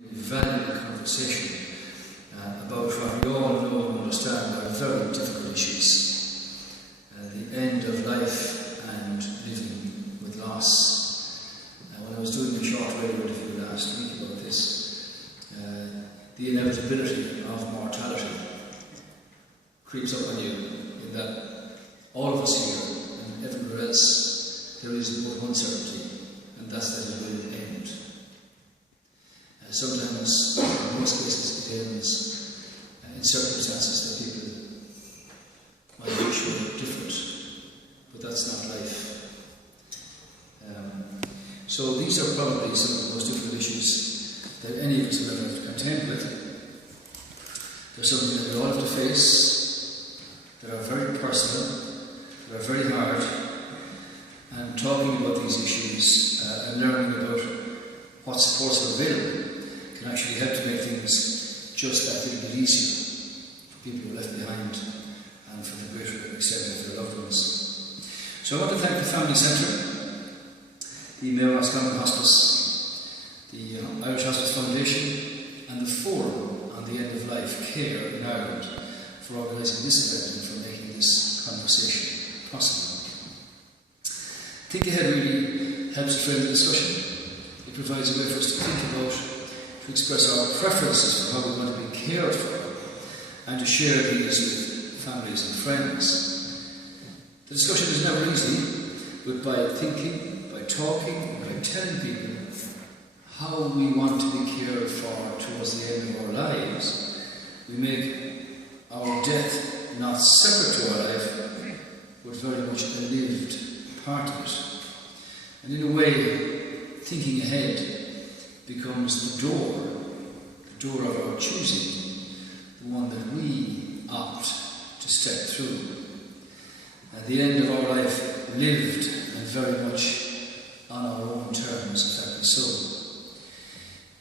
valuable conversation about what we all know and understand are very difficult issues. The end of life and living with loss. When I was doing a short radio interview last week about this, the inevitability of mortality creeps up on you, in that all of us here and everywhere else there is but one certainty, and that's that it will end. Sometimes, in most cases, it ends in circumstances that people might wish were different, but that's not life. So these are probably some of the most difficult issues that any of us will ever have to contend with. They're something that we all have to face, that are very personal, that are very hard, and talking about these issues and learning about what supports are available can actually help to make things just that little bit easier for people who are left behind and for the greater extent of their loved ones. So I want to thank the Family Centre, the Mayo Roscommon Hospice, the Irish Hospice Foundation, and the Forum on the End of Life Care in Ireland for organising this event and for making this conversation possible. Think Ahead really helps to frame the discussion. It provides a way for us to think about, to express our preferences for how we want to be cared for, and to share these with families and friends. The discussion is never easy, but by thinking, by talking, by telling people how we want to be cared for towards the end of our lives, we make our death not separate to our life, but very much a lived part of it. And in a way, thinking ahead becomes the door of our choosing, the one that we opt to step through. At the end of our life, lived and very much on our own terms, if that be so.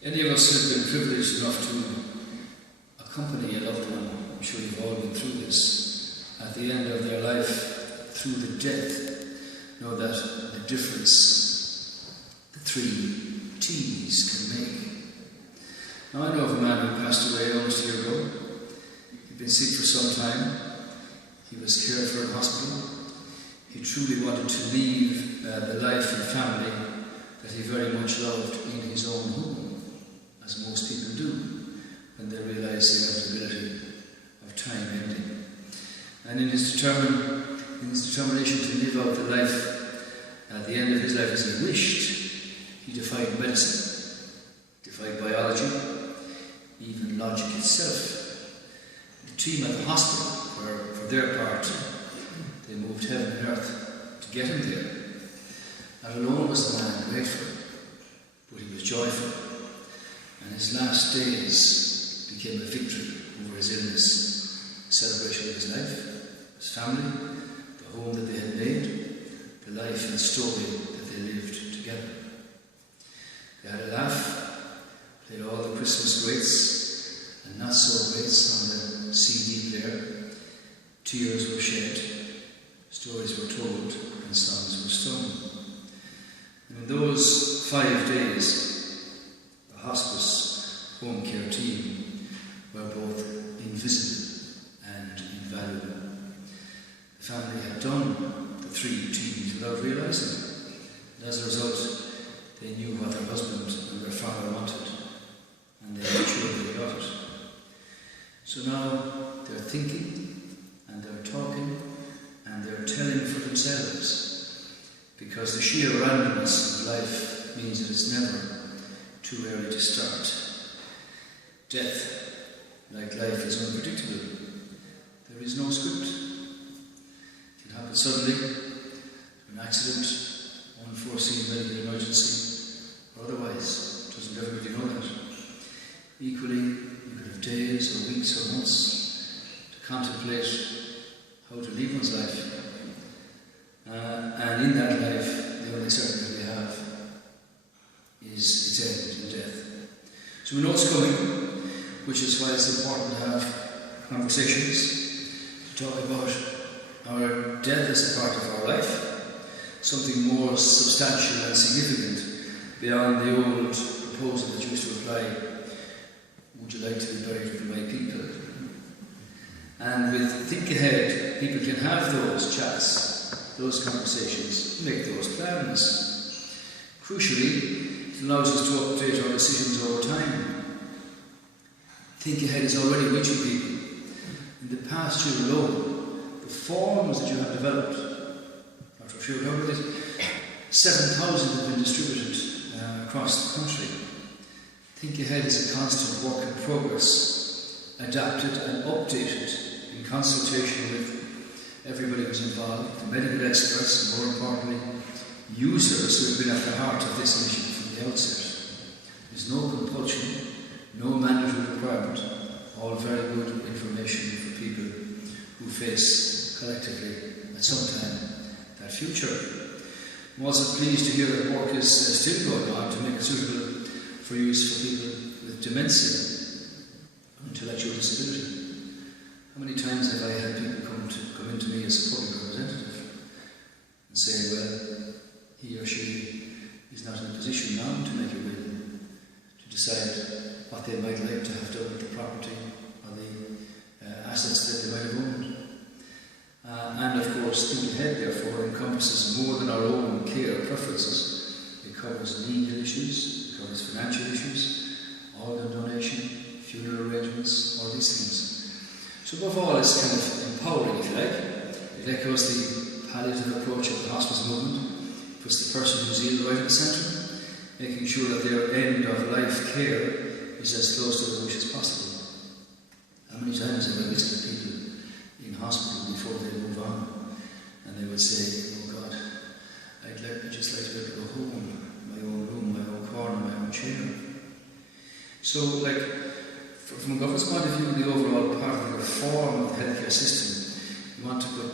Any of us who have been privileged enough to accompany a loved one, I'm sure you've all been through this, at the end of their life, through the death, know that the difference the 3 T's can make. Now, I know of a man who passed away almost a year ago. He'd been sick for some time. He was cared for in hospital. He truly wanted to leave the life and family that he very much loved in his own home, as most people do when they realise the inevitability of time ending. And in his determination to live out the life at the end of his life as he wished, he defied medicine, defied biology, even logic itself. The team at the hospital, for their part, they moved heaven and earth to get him there. Not alone was the man grateful, but he was joyful. And his last days became a victory over his illness, a celebration of his life, his family, the home that they had made, the life and story that they lived together. They had a laugh, played all the Christmas greats and not so greats on the CD player. Tears were shed, stories were told, and songs were sung. And in those 5 days, the hospice home care team were both invisible and invaluable. The family had done the 3 T's without realising it. And as a result, they knew what their husband and their father wanted, and they made sure they got it. So now they're thinking, and they're talking, and they're telling for themselves, because the sheer randomness of life means it is never too early to start. Death, like life, is unpredictable. There is no script. It can happen suddenly, an accident, unforeseen medical emergency, or otherwise. It doesn't everybody know that. Equally, you could have days or weeks or months to contemplate how to leave one's life. And in that life, the only certainty they have is its end in death. So we know it's coming, which is why it's important to have conversations, to talk about our death as a part of our life, something more substantial and significant beyond the old proposal that used to apply would you like to be buried with my people? And with Think Ahead, people can have those chats, those conversations, make those plans. Crucially, it allows us to update our decisions over time. Think Ahead is already reaching people. In the past year alone, the forms that you have developed, not sure if you remember it, 7,000 have been distributed across the country. Think Ahead is a constant work in progress, adapted and updated in consultation with everybody who's involved, the medical experts, and more importantly, users who have been at the heart of this initiative from the outset. There's no compulsion, no mandatory requirement, all very good information for people who face collectively at some time that future. I'm also pleased to hear that work is still going on to make it suitable for use for people with dementia, intellectual disability. How many times have I had people come into me as a public representative and say, well, he or she is not in a position now to make a will, to decide what they might like to have done with the property or the assets that they might have owned. And of course, Think Ahead therefore encompasses more than our own care preferences. It covers legal issues, it covers financial issues, organ donation, funeral arrangements, all these things. So above all, it's kind of empowering, if you like. It echoes the palliative approach of the hospice movement. It puts the person who's ill right at the centre, making sure that their end of life care is as close to their wish as possible. How many times have I visited people in hospital before they move on, and they would say, oh God, I'd just like to be able to go home, my own room, my own corner, my own chair. So, like, from a government's point of view, the overall part of the reform of the healthcare system, you want to put,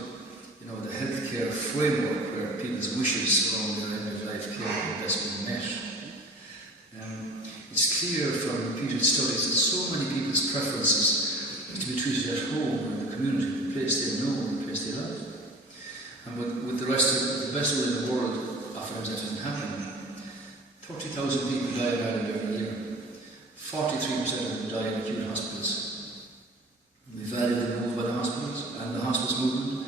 the healthcare framework where people's wishes around their end of life care are best being met. It's clear from repeated studies that so many people's preferences is to be treated at home, in the community, the place they know, the place they love. And with the rest of the best will in the world, oftentimes that doesn't happen. 30,000 people die in Ireland every year. 43% of them die in acute hospitals. We value the move by the hospitals and the hospice movement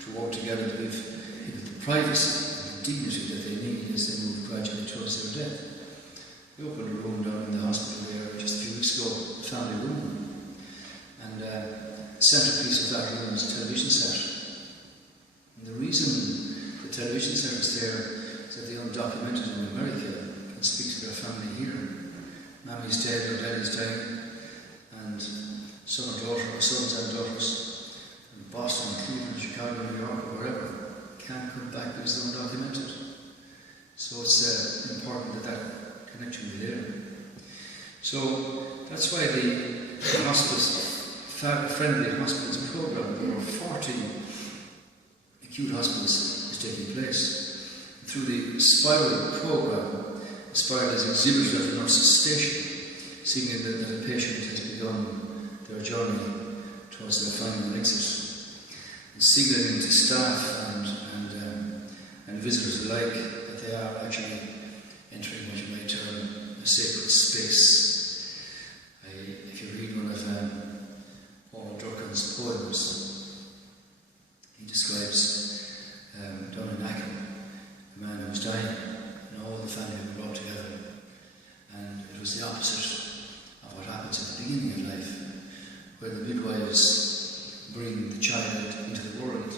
to work together to give people the privacy and the dignity that they need as they move gradually towards their death. We opened a room down in the hospital there just a few weeks ago, a family room. And the centrepiece of that room is a television set. And the reason the television set is there is that the undocumented in America can speak to their family here. Mammy's dead or daddy's dying, and son or daughter or sons and daughters in Boston, Cleveland, Chicago, New York or wherever can't come back because they're undocumented. So it's important that connection be there. So that's why the hospice, friendly hospitals program, there are 40 acute hospitals is taking place. Through the Spiral program, Spiral is exhibited at the nurse's station, signaling that a patient has begun their journey towards their final exit, and signalling to staff and visitors alike that they are actually entering what you might term a sacred space. If you read one of Paul Durcan's poems, he describes down in Acton, a man who was dying, and all the family had been brought together. And it was the opposite of what happens at the beginning of life, where the midwives bring the child into the world.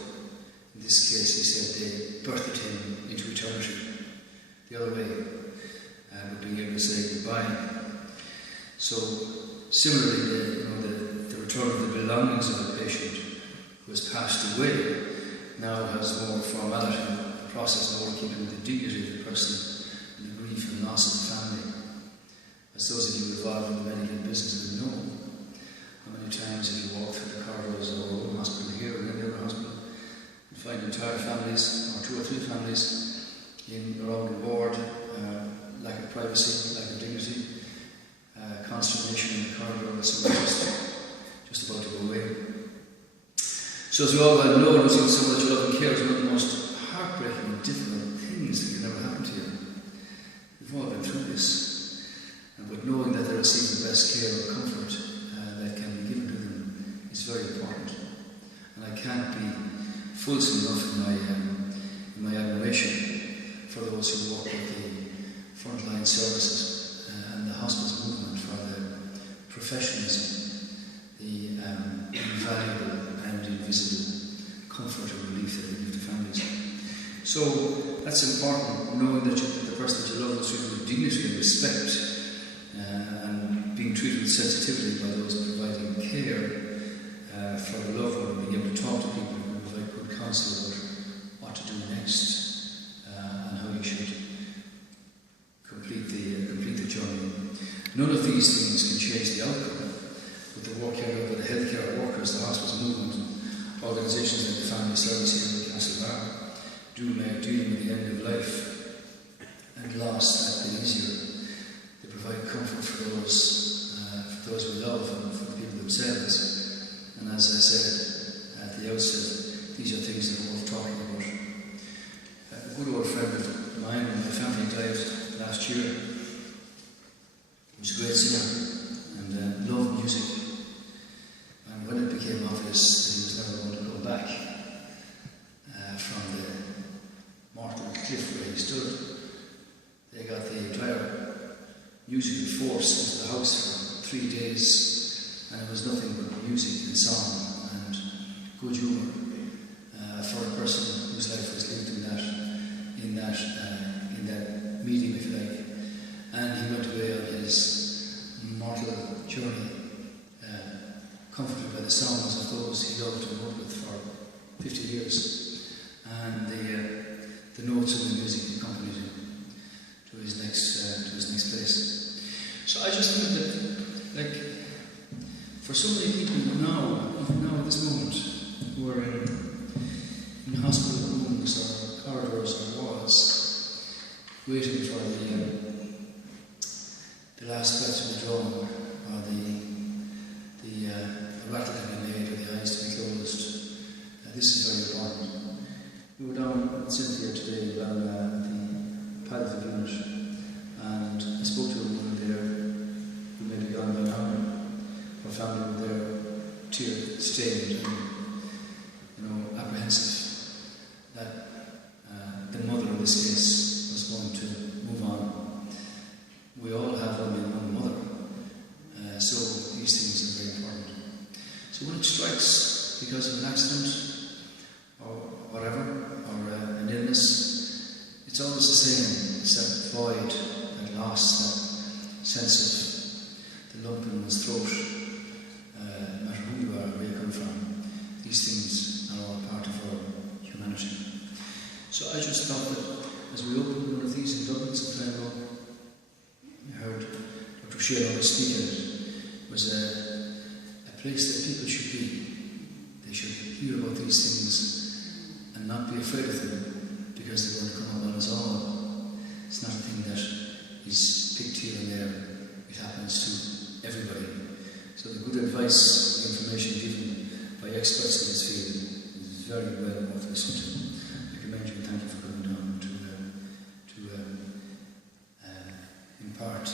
In this case, he said they birthed him into eternity. The other way, but being able to say goodbye. So, similarly, the return of the belongings of the patient who has passed away now has more formality, the process more keeping with the dignity of the person and the grief and loss of the family. As those of you involved in the medical business will know, how many times have you walked through the corridors of our own hospital here or any other hospital and find entire families, or 2 or 3 families, around the board, lack of privacy, lack of dignity, consternation in the corridor, and someone just about to go away. So as we all well know, losing someone that you love and care is one of the most heartbreaking and difficult things that can ever happen to you. We've all been through this. But knowing that they receive the best care and comfort fulsome enough in my admiration for those who work with the frontline services and the hospice movement, for the professionalism, the invaluable and invisible comfort and relief that they give to families. So that's important, knowing that the person that you love is treated with dignity and respect, and being treated with sensitivity by those providing care for the loved one, being able to talk to people who provide good counsel about what to do next and how you should complete the journey. None of these things can change the outcome, but the work carried out by the healthcare workers, the hospice movement, organisations like the Family Service here in Castlebar do make dealing with the end of life and loss that bit easier. They provide comfort for those we love and for the people themselves. And as I said at the outset, these are things that are worth talking about. A good old friend of mine and my family died last year. He was a great singer and loved music. And when it became obvious that he was never going to go back from the mortal cliff where he stood, they got the entire musical force into the house for 3 days, and it was nothing but music and song and good humour for a person whose life was lived in that medium, if you like. And he went away on his mortal journey, comforted by the songs of those he loved and worked with for 50 years, and the notes of the music accompanied him to his next place. So I just think that, like, for so many people now, even now at this moment, who are in hospital rooms or corridors or wards, waiting for the last breath to be drawn, or the rattle to be made, or the eyes to be closed, this is very important. We were down with Cynthia today down at the palliative unit, and I spoke to a woman there who may be gone by now. Her family were there, tear-stained and apprehensive that the mother in this case was going to move on. We all have only one mother, so these things are very important. So when it strikes because of an accident or whatever, or an illness, it's always the same. It's that void, that loss, that sense of the lump in one's throat, no matter who you are, where you come from. These things are all part of our humanity. So I just thought that as we opened one of these in Dublin some time ago, I heard Dr. Shearer speak at it, was a place that people should be. They should hear about these things and not be afraid of them, because they're going to come up on us all. It's not a thing that is picked here and there. It happens to everybody. So the good advice, the information given by experts in this field is very well worth listening to. I commend you and thank you for coming down to impart